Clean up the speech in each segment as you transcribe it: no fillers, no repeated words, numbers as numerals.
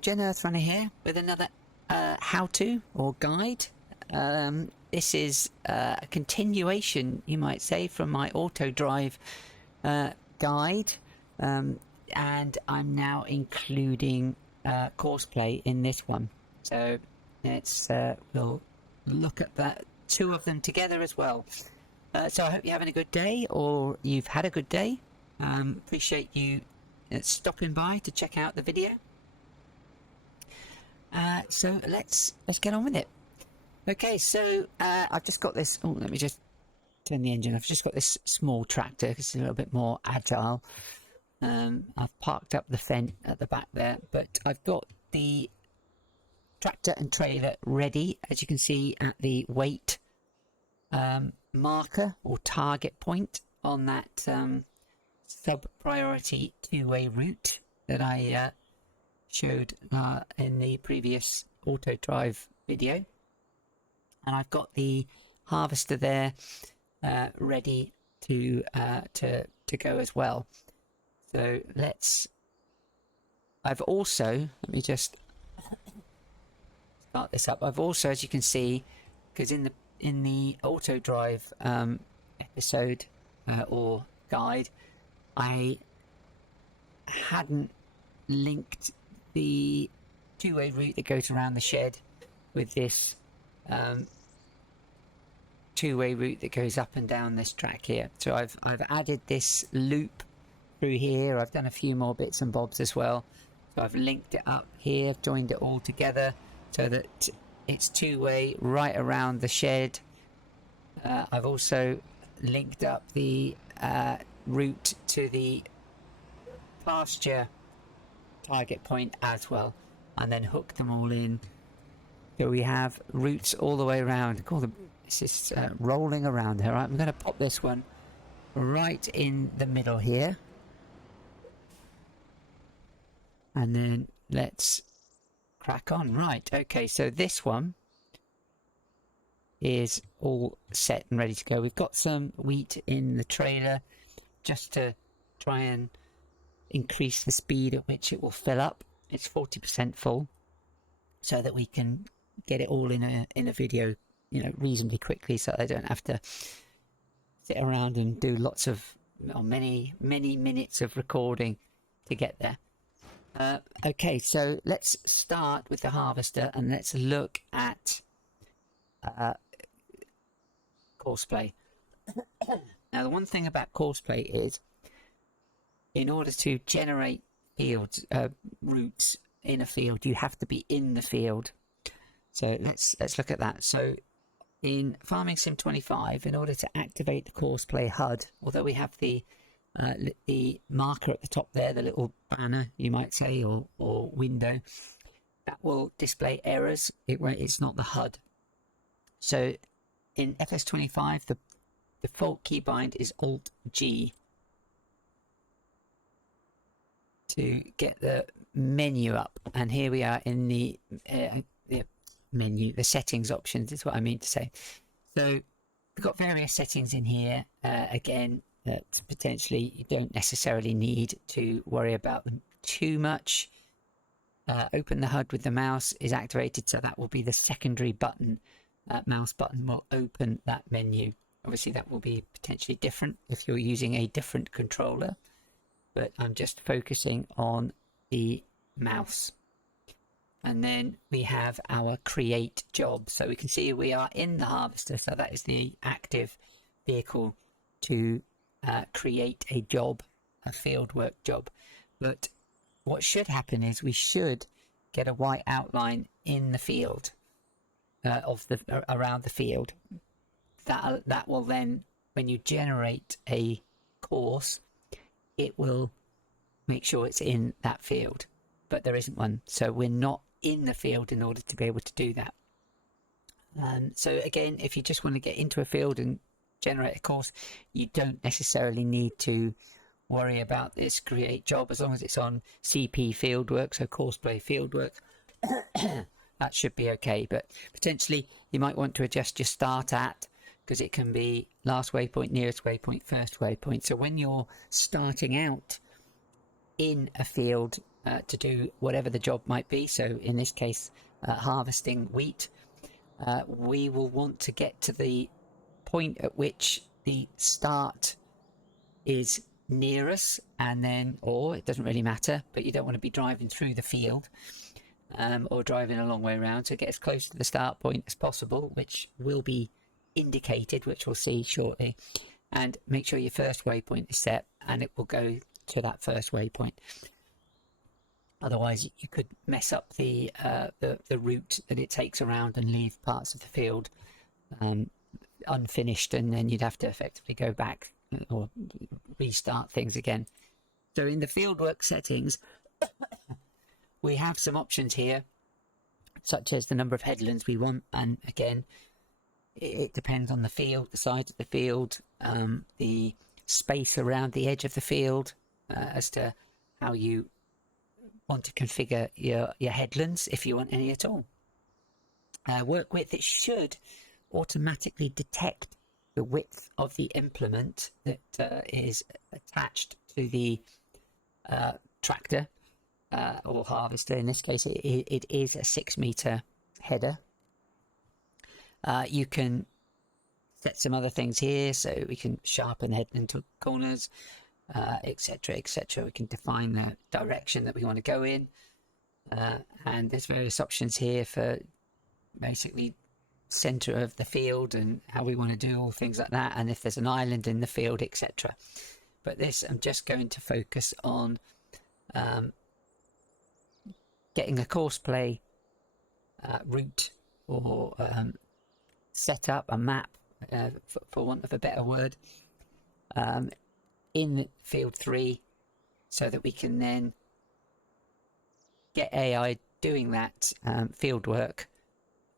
Jen Earthrunner here with another how-to or guide. This is a continuation, you might say, from my AutoDrive guide, and I'm now including CoursePlay in this one. So let's we'll look at that, two of them together as well. So I hope you're having a good day, or you've had a good day. Appreciate you stopping by to check out the video. So let's get on with it. Okay, so I've just got this. Oh, let me just turn the engine. I've just got this small tractor because it's a little bit more agile. I've parked up the fence at the back there, but I've got the tractor and trailer ready, as you can see, at the weight marker or target point on that sub-priority two-way route that I showed in the previous AutoDrive video. And I've got the harvester there ready to go as well. So I've also, let me just start this up. I've also, as you can see, because in the AutoDrive episode or guide, I hadn't linked the two-way route that goes around the shed with this two-way route that goes up and down this track here. So I've added this loop through here. I've done a few more bits and bobs as well. So I've linked it up here, joined it all together so that it's two-way right around the shed. I've also linked up the route to the pasture target point as well, and then hook them all in. So we have routes all the way around. This is rolling around here. Right, I'm going to pop this one right in the middle here, and then let's crack on. Right, okay, so this one is all set and ready to go. We've got some wheat in the trailer just to try and increase the speed at which it will fill up. It's 40% full, so that we can get it all in a video, reasonably quickly, so I don't have to sit around and do lots of many minutes of recording to get there. Okay, so let's start with the harvester and let's look at CoursePlay. Now, the one thing about CoursePlay is, in order to generate fields, routes in a field, you have to be in the field. So let's look at that. So in Farming Sim 25, in order to activate the CoursePlay HUD, although we have the marker at the top there, the little banner, you might say, or window, that will display errors. It's not the HUD. So in FS25, the default keybind is Alt-G to get the menu up. And here we are in the menu, the settings options is what I mean to say. So we've got various settings in here, again, that potentially you don't necessarily need to worry about them too much. Open the HUD with the mouse is activated, so that will be the secondary button. That mouse button will open that menu. Obviously that will be potentially different if you're using a different controller, but I'm just focusing on the mouse. And then we have our create job. So we can see we are in the harvester, so that is the active vehicle to create a job, a fieldwork job. But what should happen is we should get a white outline in the field, around the field. That will then, when you generate a course, it will make sure it's in that field, but there isn't one, so we're not in the field in order to be able to do that. So again, if you just want to get into a field and generate a course, you don't necessarily need to worry about this create job, as long as it's on CP fieldwork, so CoursePlay fieldwork. That should be okay, but potentially you might want to adjust your start at, because it can be last waypoint, nearest waypoint, first waypoint. So when you're starting out in a field, to do whatever the job might be. So in this case, harvesting wheat, we will want to get to the point at which the start is near us, and then, or it doesn't really matter, but you don't want to be driving through the field or driving a long way around, so get as close to the start point as possible, which will be indicated, which we'll see shortly. And make sure your first waypoint is set, and it will go to that first waypoint. Otherwise you could mess up the route that it takes around and leave parts of the field unfinished, and then you'd have to effectively go back or restart things again. So in the fieldwork settings, we have some options here, such as the number of headlands we want, and again, it depends on the field, the size of the field, the space around the edge of the field, as to how you want to configure your headlands, if you want any at all. Work width, it should automatically detect the width of the implement that is attached to the tractor or harvester. In this case, it is a 6-meter header. You can set some other things here, so we can sharpen headland to corners, etc, etc. We can define the direction that we want to go in, and there's various options here for basically center of the field and how we want to do all things like that, and if there's an island in the field, etc. But this, I'm just going to focus on getting a CoursePlay route, or set up a map, for want of a better word, in field 3, so that we can then get AI doing that field work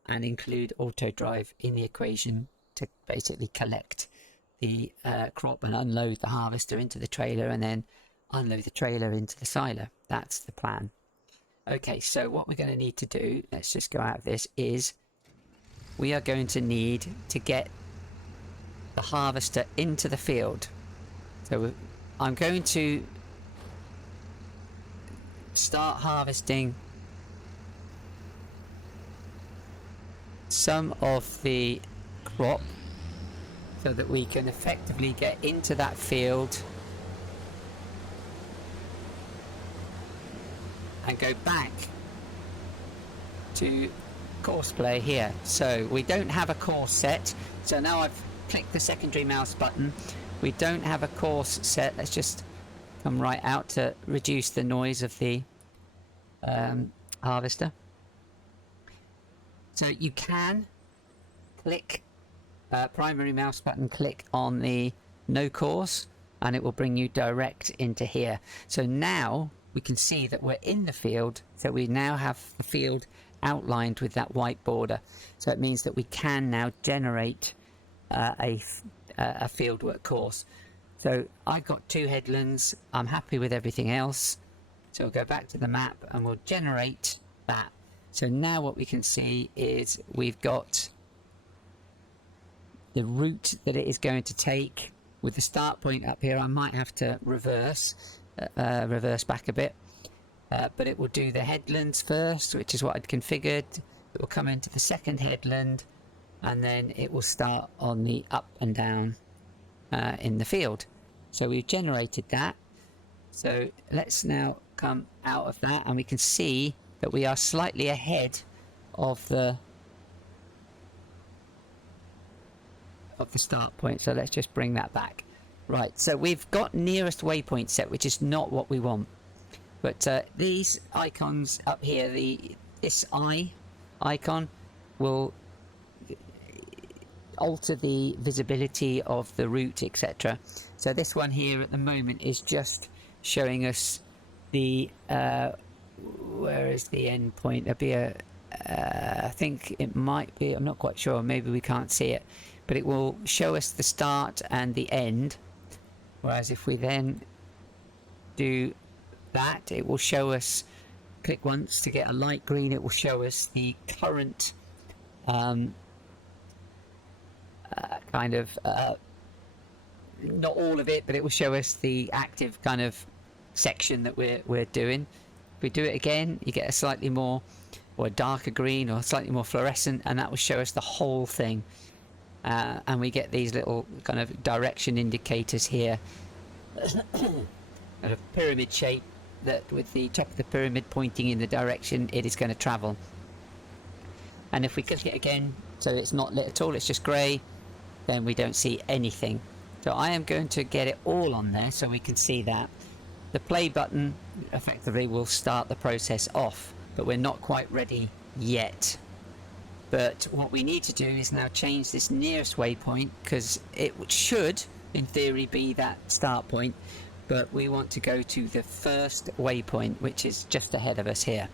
and include AutoDrive in the equation to basically collect the crop and unload the harvester into the trailer, and then unload the trailer into the silo. That's the plan. Okay, so what we're going to need to do, let's just go out of this, is we are going to need to get the harvester into the field. So I'm going to start harvesting some of the crop so that we can effectively get into that field and go back to CoursePlay here. So we don't have a course set, so now I've clicked the secondary mouse button. We don't have a course set. Let's just come right out to reduce the noise of the harvester. So you can click primary mouse button, click on the no course, and it will bring you direct into here. So now we can see that we're in the field, so we now have the field outlined with that white border. So it means that we can now generate a fieldwork course. So I've got 2 headlands, I'm happy with everything else, so we'll go back to the map and we'll generate that. So now what we can see is we've got the route that it is going to take with the start point up here. I might have to reverse back a bit, but it will do the headlands first, which is what I'd configured. It will come into the second headland, and then it will start on the up and down in the field. So we've generated that. So let's now come out of that, and we can see that we are slightly ahead of the start point. So let's just bring that back. Right, so we've got nearest waypoint set, which is not what we want. But these icons up here, this eye icon will alter the visibility of the route, etc. So this one here at the moment is just showing us the where is the end point? There'll be a I think it might be, I'm not quite sure, maybe we can't see it, but it will show us the start and the end. Whereas if we then do that, it will show us, click once to get a light green, it will show us the current kind of not all of it, but it will show us the active kind of section that we're doing. If we do it again, you get a slightly more, or a darker green, or slightly more fluorescent, and that will show us the whole thing. And we get these little kind of direction indicators here. A pyramid shape, that with the top of the pyramid pointing in the direction it is going to travel. And if we click it again, so it's not lit at all, it's just grey, then we don't see anything. So I am going to get it all on there so we can see that. The play button effectively will start the process off, but we're not quite ready yet. But what we need to do is now change this nearest waypoint, because it should in theory be that start point, but we want to go to the first waypoint, which is just ahead of us here.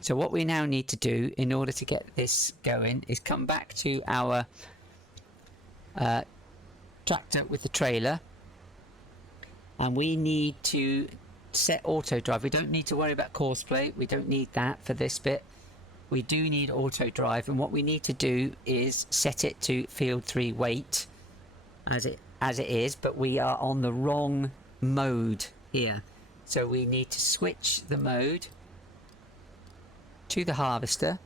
So what we now need to do in order to get this going is come back to our tractor with the trailer, and we need to set AutoDrive. We don't need to worry about CoursePlay, we don't need that for this bit. We do need AutoDrive, and what we need to do is set it to field 3 wait as it is, but we are on the wrong mode here. So we need to switch the mode to the harvester,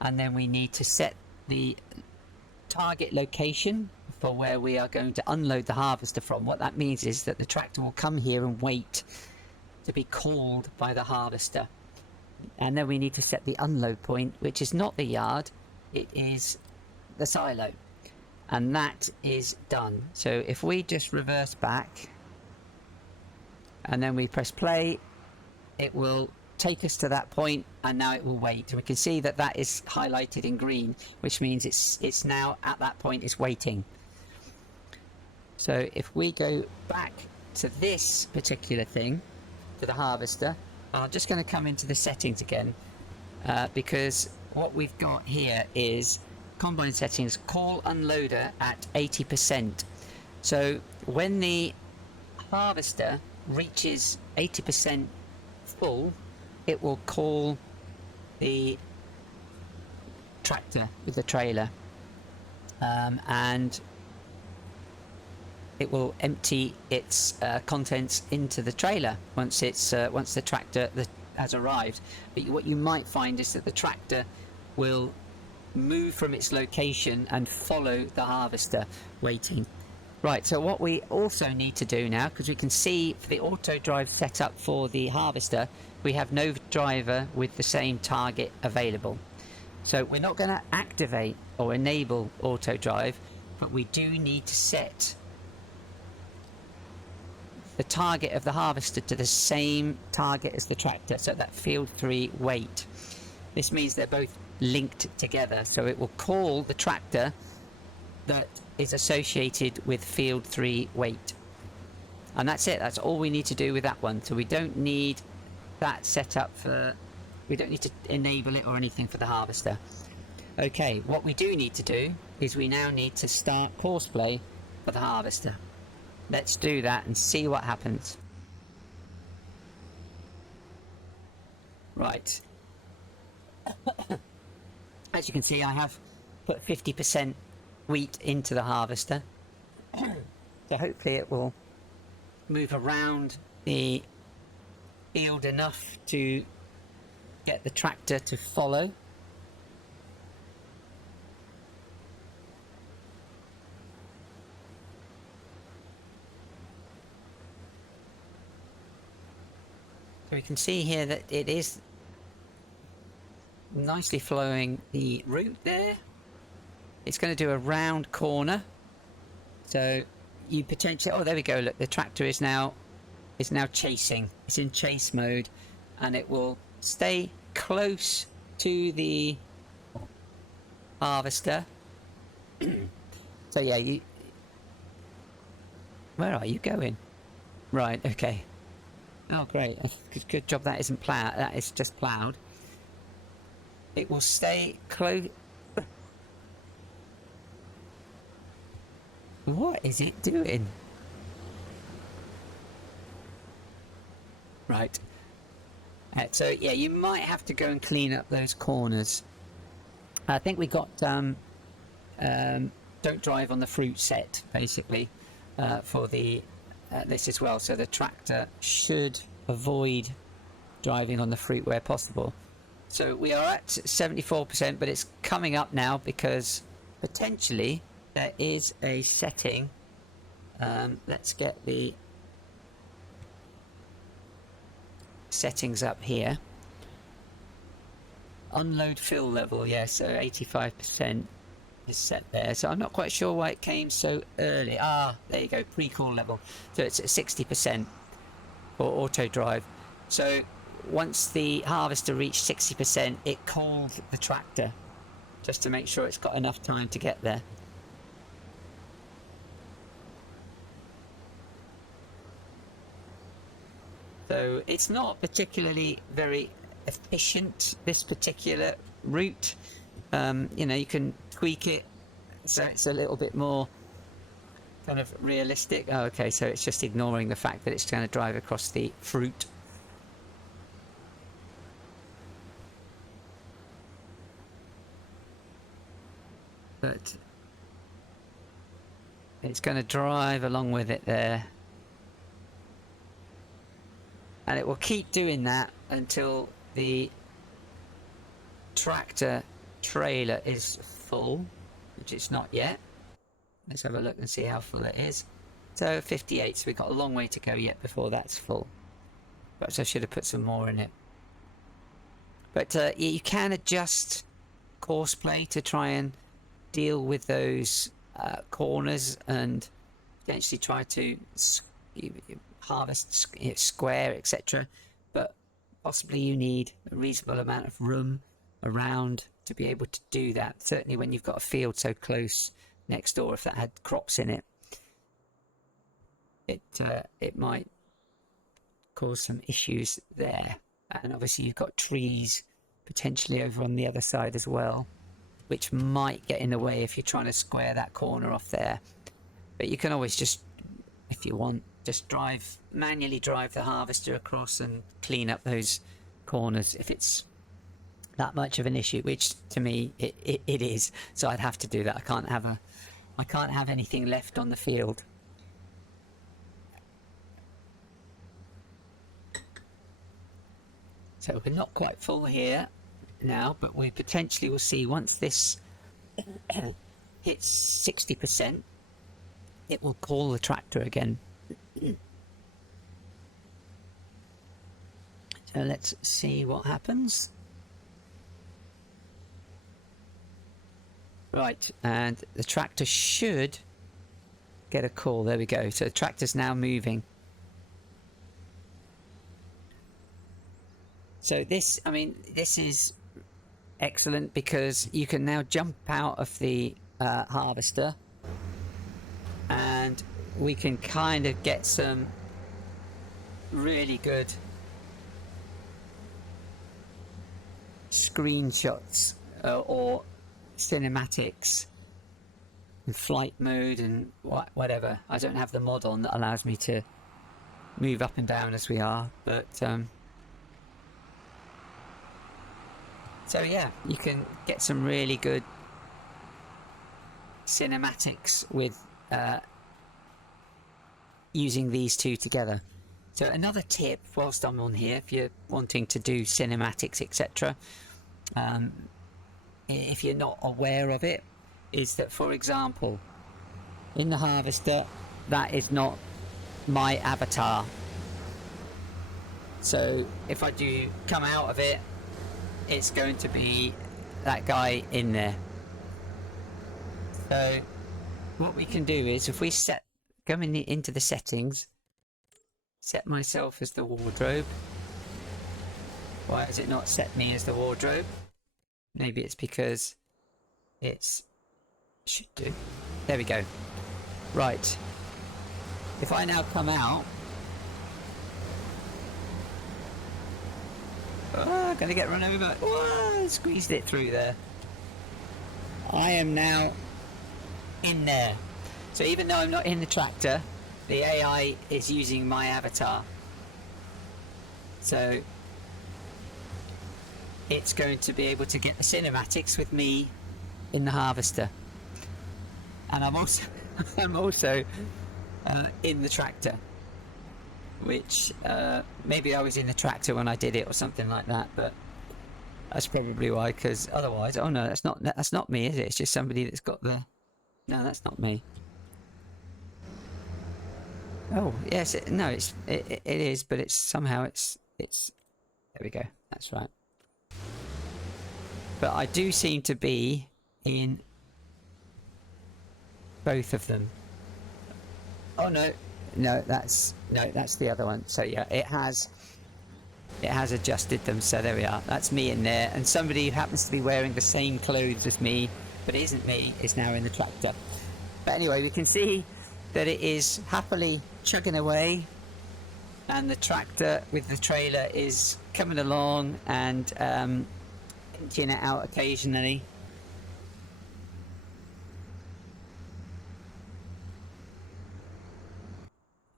and then we need to set the target location for where we are going to unload the harvester from. What that means is that the tractor will come here and wait to be called by the harvester. And then we need to set the unload point, which is not the yard, it is the silo. And that is done. So if we just reverse back and then we press play, it will take us to that point, and now it will wait. And we can see that that is highlighted in green, which means it's now at that point, it's waiting. So if we go back to this particular thing, to the harvester, I'm just going to come into the settings again, because what we've got here is combine settings, call unloader at 80%. So when the harvester reaches 80% full, it will call the tractor with the trailer, and it will empty its contents into the trailer once the tractor has arrived. But what you might find is that the tractor will move from its location and follow the harvester waiting. Right, so what we also need to do now, because we can see for the AutoDrive setup for the harvester, we have no driver with the same target available. So we're not going to activate or enable AutoDrive, but we do need to set the target of the harvester to the same target as the tractor, so that field 3 wait. This means they're both linked together, so it will call the tractor that is associated with field 3 wait. And that's it, that's all we need to do with that one. So we don't need that set up for, we don't need to enable it or anything for the harvester. Okay, what we do need to do is we now need to start CoursePlay for the harvester. Let's do that and see what happens. Right. As you can see, I have put 50% wheat into the harvester. So hopefully it will move around the field enough to get the tractor to follow. So we can see here that it is nicely following the route there. It's going to do a round corner. So you potentially, oh there we go, look, the tractor is now chasing. It's in chase mode, and it will stay close to the harvester. So yeah, where are you going? Right, okay. Oh great, good job that isn't ploughed, that is just ploughed. It will stay close. What is it doing? Right. So yeah, you might have to go and clean up those corners. I think we got don't drive on the fruit set basically for the this as well. So the tractor should avoid driving on the fruit where possible. So we are at 74%, but it's coming up now because potentially there is a setting. Let's get the settings up here. Unload fill level, yeah, so 85% is set there. So I'm not quite sure why it came so early. Ah, there you go, pre-call level. So it's at 60% for AutoDrive. So once the harvester reached 60%, it called the tractor just to make sure it's got enough time to get there. So it's not particularly very efficient, this particular route. You know, you can tweak it so it's a little bit more kind of realistic. Oh, okay, so it's just ignoring the fact that it's going to drive across the fruit. But it's going to drive along with it there. And it will keep doing that until the tractor trailer is full, which it's not yet. Let's have a look and see how full it is. So 58, so we've got a long way to go yet before that's full. Perhaps I should have put some more in it. But you can adjust CoursePlay to try and deal with those corners and potentially try to harvest square, etc. But possibly you need a reasonable amount of room around to be able to do that. Certainly when you've got a field so close next door, if that had crops in it, it might cause some issues there. And obviously you've got trees potentially over on the other side as well, which might get in the way if you're trying to square that corner off there. But you can always just, if you want, just manually drive the harvester across and clean up those corners if it's that much of an issue, which to me it is. So I'd have to do that. I can't have anything left on the field. So we're not quite full here now, but we potentially will see once this hits 60%, it will call the tractor again. So let's see what happens. Right, and the tractor should get a call. There we go. So the tractor's now moving. So this, I mean, this is excellent because you can now jump out of the harvester and we can kind of get some really good screenshots or cinematics in flight mode and whatever. I don't have the mod on that allows me to move up and down as we are, but so yeah, you can get some really good cinematics with using these two together. So another tip whilst I'm on here, if you're wanting to do cinematics, etc., if you're not aware of it, is that, for example, in the harvester, that is not my avatar. So if I do come out of it, it's going to be that guy in there. So what we can do is, if we go into the settings, set myself as the wardrobe. Why has it not set me as the wardrobe? Maybe it's because should do. There we go. Right. If I now come out, I'm gonna get run over. Whoa, squeezed it through there. I am now in there. So even though I'm not in the tractor, the AI is using my avatar. So it's going to be able to get the cinematics with me in the harvester. And I'm also in the tractor, which maybe I was in the tractor when I did it or something like that, but that's probably why, because otherwise, oh no, that's not me, is it? It's just somebody that's got the... No, that's not me. Oh, yes, it is, but it's somehow it's there we go, that's right. But I do seem to be in both of them. Oh no, that's the other one. So yeah, it has adjusted them, so there we are. That's me in there, and somebody who happens to be wearing the same clothes as me, but it isn't me, is now in the tractor. But anyway, we can see that it is happily chugging away, and the tractor with the trailer is coming along and emptying it out occasionally.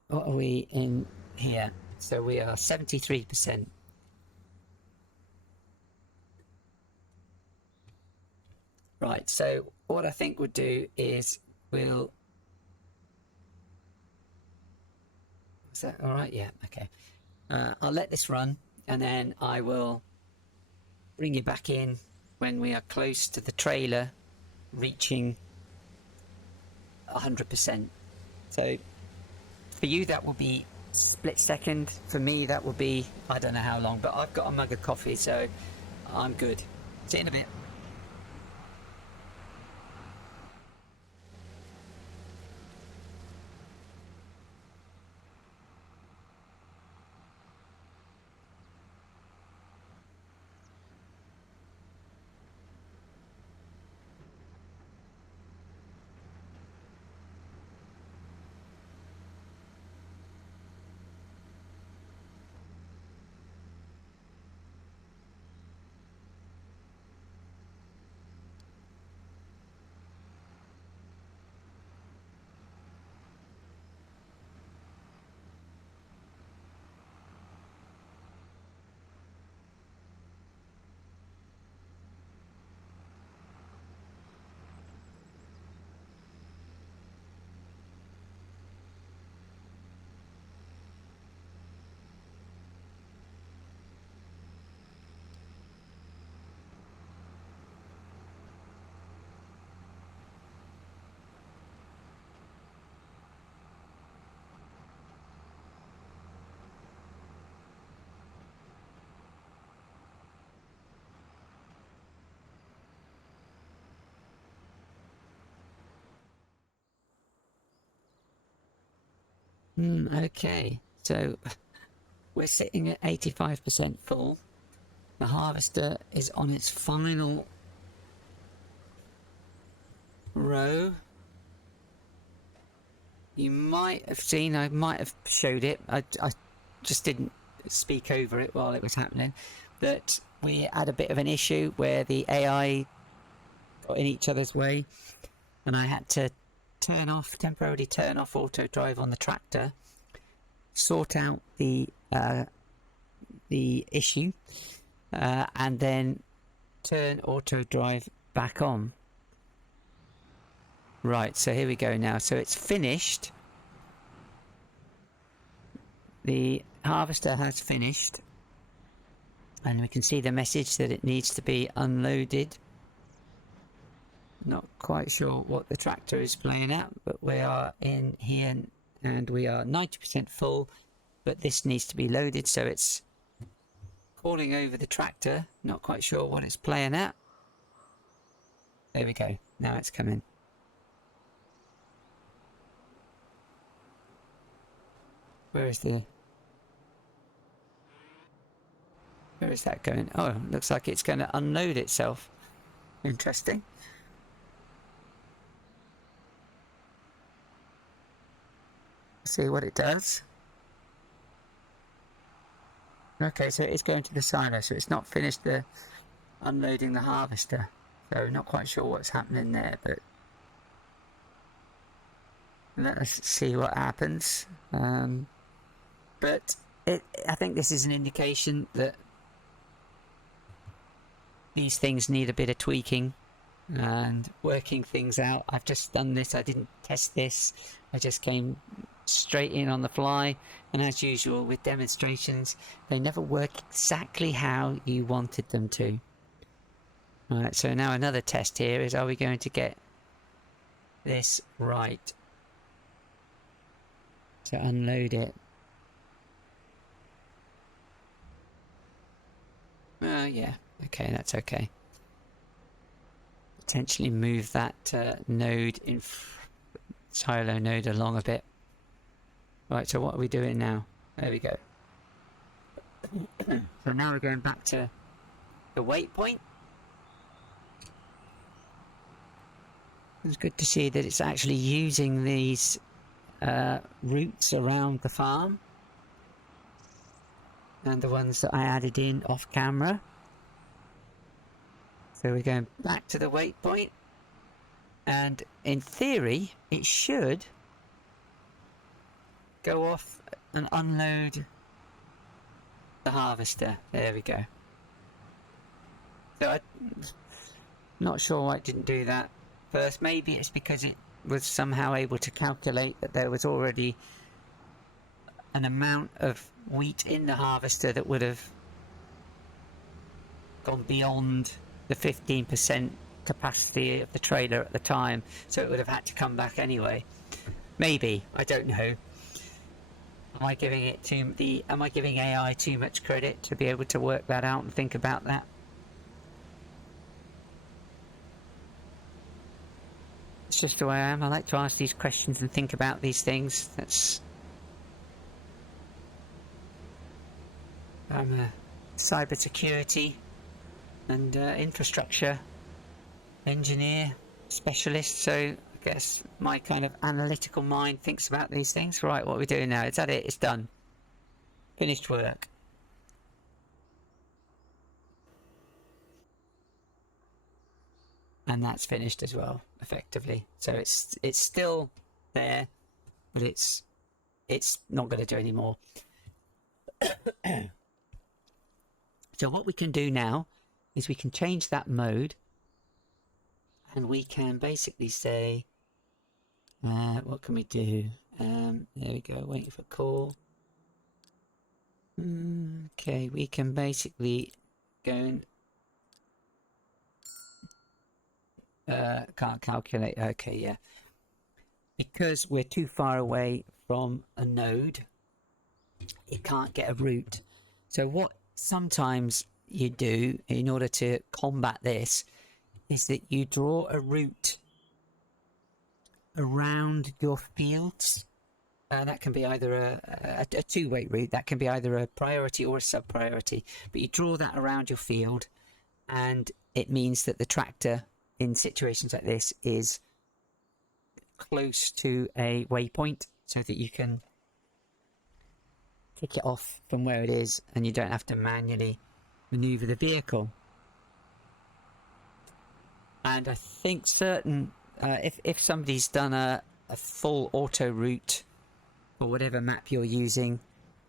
What are we in here? So we are 73%. Right, so what I think we'll do is we'll... Is that alright? Yeah, okay. I'll let this run, and then I will bring you back in when we are close to the trailer reaching 100%. So for you that will be split second. For me that will be, I don't know how long, but I've got a mug of coffee, so I'm good. See you in a bit. Okay, so we're sitting at 85% full. The harvester is on its final row. You might have seen, I might have showed it, I just didn't speak over it while it was happening, that we had a bit of an issue where the AI got in each other's way, and I had to temporarily turn off AutoDrive on the tractor, sort out the issue, and then turn AutoDrive back on. Right, so here we go now. So it's finished. The harvester has finished, and we can see the message that it needs to be unloaded. Not quite sure what the tractor is playing at, but we are in here and we are 90% full, but this needs to be loaded, so it's calling over the tractor. Not quite sure what it's playing at. There we go, now it's coming. Where is that going? Oh, looks like it's going to unload itself. Interesting. See what it does. Okay, so it's going to the silo, so it's not finished unloading the harvester. So not quite sure what's happening there, but let us see what happens. But I think this is an indication that these things need a bit of tweaking and working things out. I've just done this, I didn't test this, I just came straight in on the fly, and as usual with demonstrations, they never work exactly how you wanted them to. Alright, so now another test here is, are we going to get this right? So unload it. Yeah, okay, that's okay. Potentially move that node in silo node along a bit. Right, so what are we doing now? There we go. So now we're going back to the waypoint. It's good to see that it's actually using these routes around the farm and the ones that I added in off camera. So we're going back to the waypoint, and in theory it should go off and unload the harvester. There we go. So I'm not sure why it didn't do that first. Maybe it's because it was somehow able to calculate that there was already an amount of wheat in the harvester that would have gone beyond the 15% capacity of the trailer at the time, so it would have had to come back anyway. Maybe, I don't know. Am I giving AI too much credit to be able to work that out and think about that? It's just the way I am. I like to ask these questions and think about these things. I'm a cybersecurity and infrastructure engineer specialist, so I guess my kind of analytical mind thinks about these things. Right, what are we doing now? Is that it? It's done. Finished work. And that's finished as well, effectively. So it's still there, but it's not going to do any more. So what we can do now is we can change that mode, and we can basically say, what can we do? There we go, waiting for call. Okay, we can basically go and can't calculate. Okay, yeah, because we're too far away from a node, it can't get a route. So what sometimes you do in order to combat this is that you draw a route around your fields. That can be either a two-way route. That can be either a priority or a sub-priority. But you draw that around your field, and it means that the tractor in situations like this is close to a waypoint, so that you can tick it off from where it is, and you don't have to manually maneuver the vehicle. And I think certain if somebody's done a full auto route for whatever map you're using,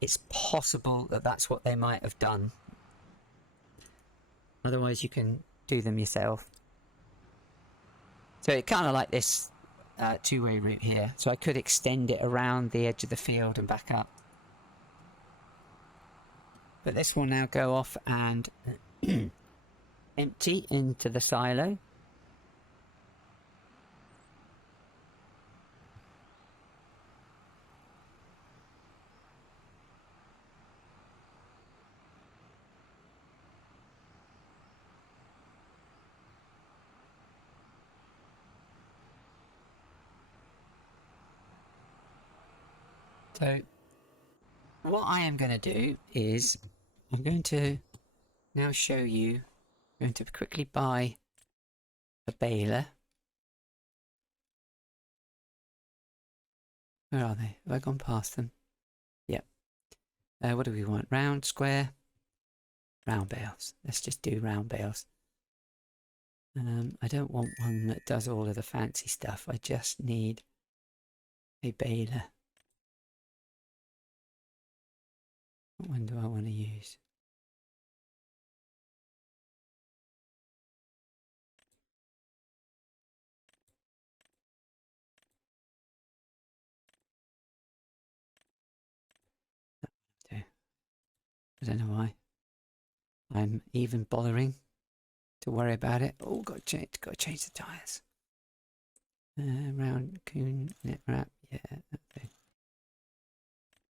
it's possible that that's what they might have done. Otherwise you can do them yourself. So it's kind of like this two-way route here. So I could extend it around the edge of the field and back up. But this will now go off and empty into the silo. So what I am going to do is I'm going to now show you. I'm going to quickly buy a baler. Where are they? Have I gone past them? Yep. What do we want? Round, square, round bales. Let's just do round bales. I don't want one that does all of the fancy stuff. I just need a baler. What one do I want to use? don't know why I'm even bothering to worry about it. Oh, got to change the tyres. Round coon net wrap. Yeah. Okay.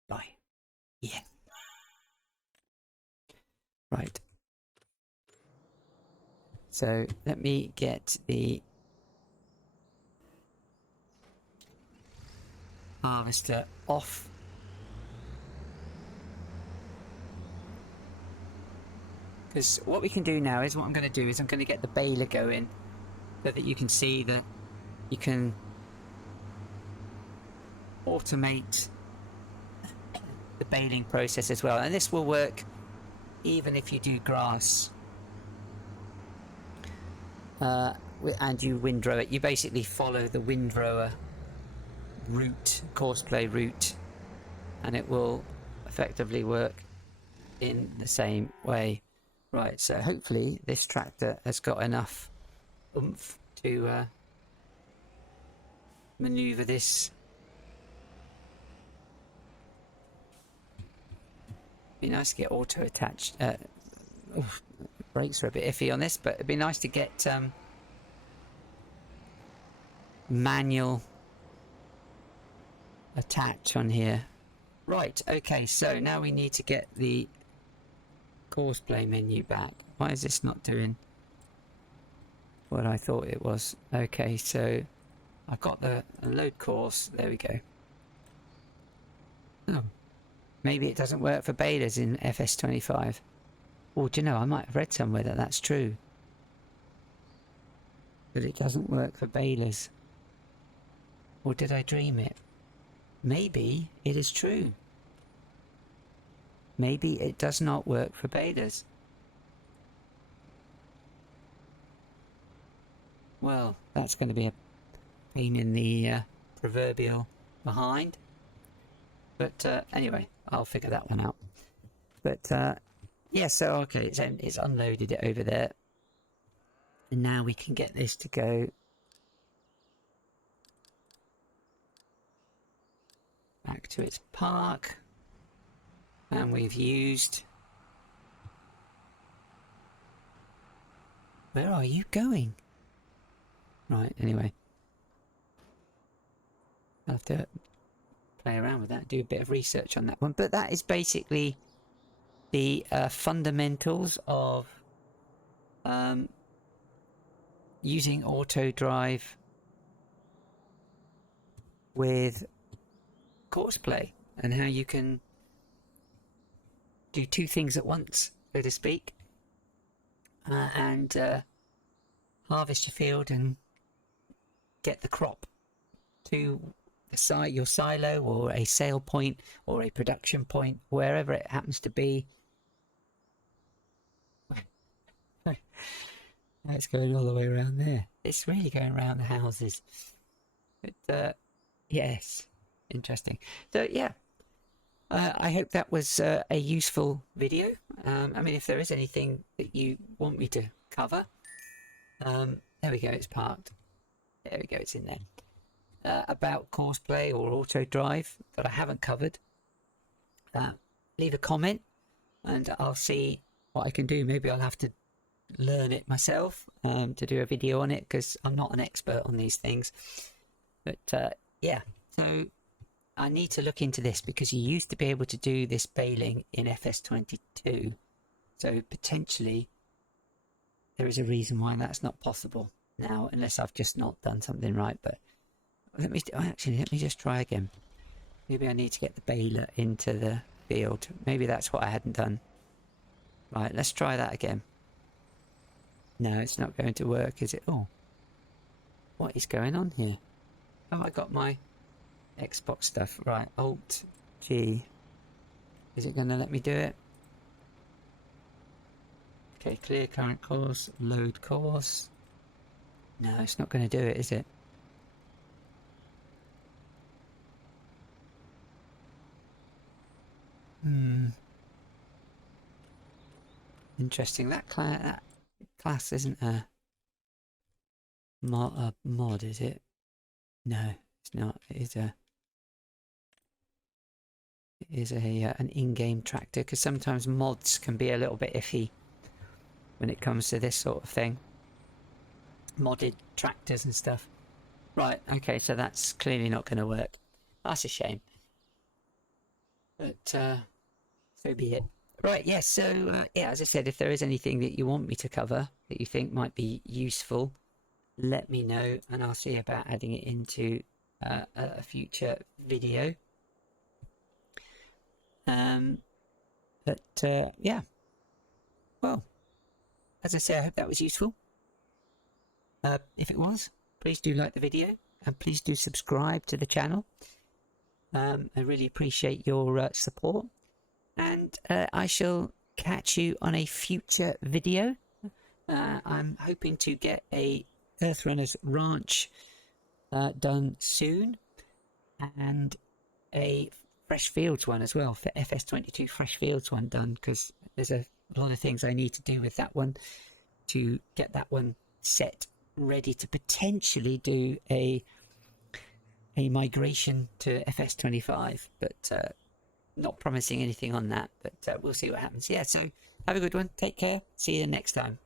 Bye. Yeah. Right. So let me get the harvester off. Because what we can do now is, what I'm going to do is I'm going to get the baler going so that you can see that you can automate the baling process as well. And this will work even if you do grass and you windrow it. You basically follow the windrower route, CoursePlay route, and it will effectively work in the same way. Right, so hopefully this tractor has got enough oomph to maneuver this. Be nice to get auto attached. Brakes are a bit iffy on this, but it'd be nice to get manual attach on here. Right, okay, so now we need to get the CoursePlay menu back. Why is this not doing what I thought it was? Okay, so I've got the load course. There we go. Oh, maybe it doesn't work for balers in FS25. Oh, do you know, I might have read somewhere that that's true. That it doesn't work for balers. Or did I dream it? Maybe it is true. Maybe it does not work for balers. Well, that's going to be a pain in the proverbial behind. But anyway, I'll figure that one out. But yeah, so okay, it's unloaded it over there. And now we can get this to go back to its park. And we've used... Where are you going? Right, anyway. I'll have to play around with that, do a bit of research on that one. But that is basically the fundamentals of using AutoDrive with CoursePlay, and how you can do two things at once, so to speak, and harvest your field and get the crop to your silo or a sale point or a production point, wherever it happens to be. It's going all the way around there. It's really going around the houses. But yes, interesting. So yeah, I hope that was a useful video. I mean, if there is anything that you want me to cover, there we go, it's parked. There we go, it's in there. About CoursePlay or AutoDrive that I haven't covered, leave a comment and I'll see what I can do. Maybe I'll have to learn it myself to do a video on it, because I'm not an expert on these things. But yeah, so I need to look into this, because you used to be able to do this baling in FS22, so potentially there is a reason why that's not possible now, unless I've just not done something right. But let me just try again. Maybe I need to get the baler into the field. Maybe that's what I hadn't done. Right, let's try that again. No, it's not going to work, is it? Oh, what is going on here? Oh, I got my Xbox stuff. Right, Alt G. Is it going to let me do it? Okay, clear current course, load course. No, it's not going to do it, is it? Interesting. That class isn't a mod, is it? No, it's not. It is a is an in-game tractor, because sometimes mods can be a little bit iffy when it comes to this sort of thing. Modded tractors and stuff. Right, okay, so that's clearly not going to work. That's a shame. But so be it. Right, yes, so yeah, as I said, if there is anything that you want me to cover that you think might be useful, let me know, and I'll see about adding it into a future video. But yeah, well, as I say, I hope that was useful. If it was, please do like the video, and please do subscribe to the channel. I really appreciate your support, and I shall catch you on a future video. I'm hoping to get a Earthrunner's Ranch done soon, and a Fresh Fields one as well, for FS25 Fresh Fields one done, because there's a lot of things I need to do with that one to get that one set ready to potentially do a migration to FS25, but not promising anything on that, but we'll see what happens. Yeah, so have a good one, take care, see you next time.